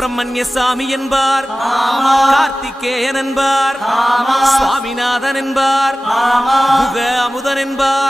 சுப்பிரமணிய சாமி என்பார் கார்த்திகேயன் என்பார். சுவாமிநாதன் என்பார். முக அமுதன் என்பார்.